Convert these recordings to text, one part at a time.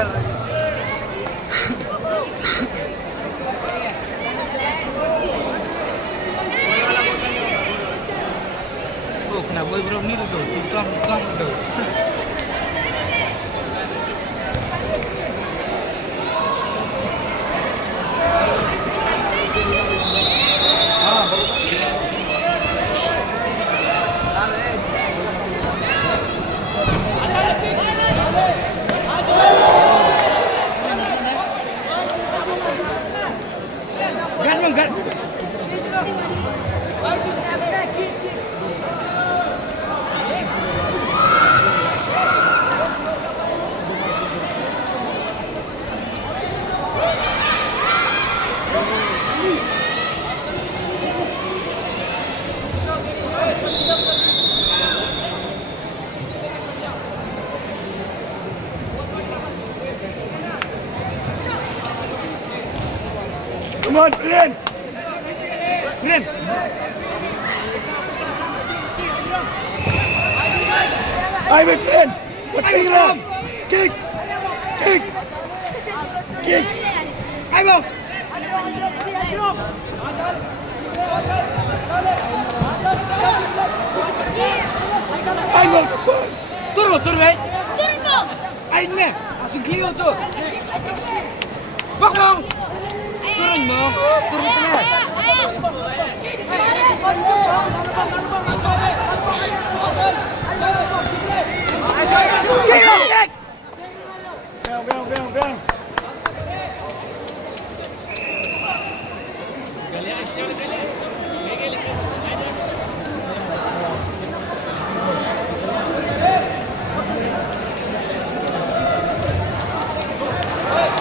Oh, kenapa belum ni tu? Kelam tu. Come on, Prince! Prince! I'm a Prince! What are you doing? Kick! Kick! Kick! I'm out! I'm out of ball! Turbo, turbo. Turbo! Ain na. Langsung clear tu. Bak bang. Turun bang. Turun kena. Kick long kick. Bang.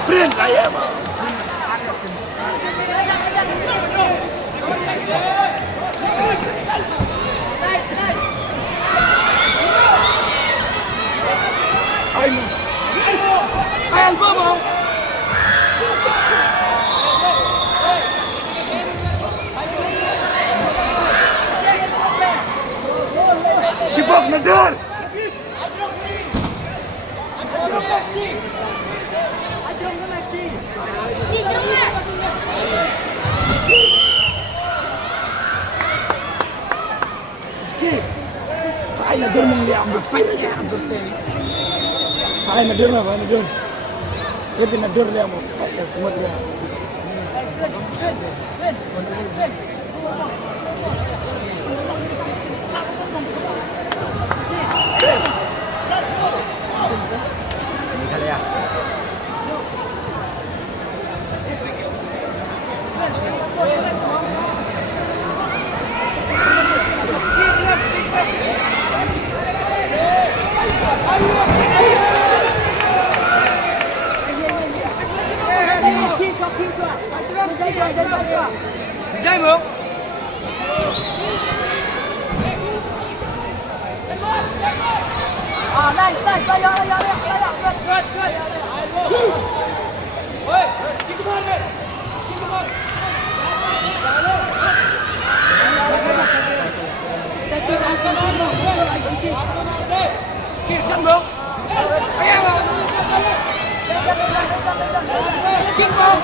Prince, I am. I must. Ayal bang. Sibok Nadir. Di tengah. Sikit. Pakai Nadir menglihat ambil. Pakai Nadir lah, pakai Nadir. Tapi Nadir lihat mau. Pakai semua dia. Jai bang. Kick bang. Ayah bang. Kick bang.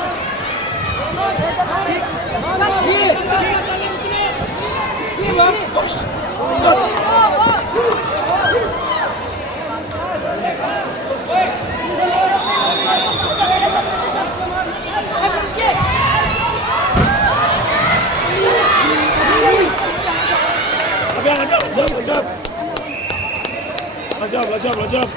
Ni bang. Push. Lajab.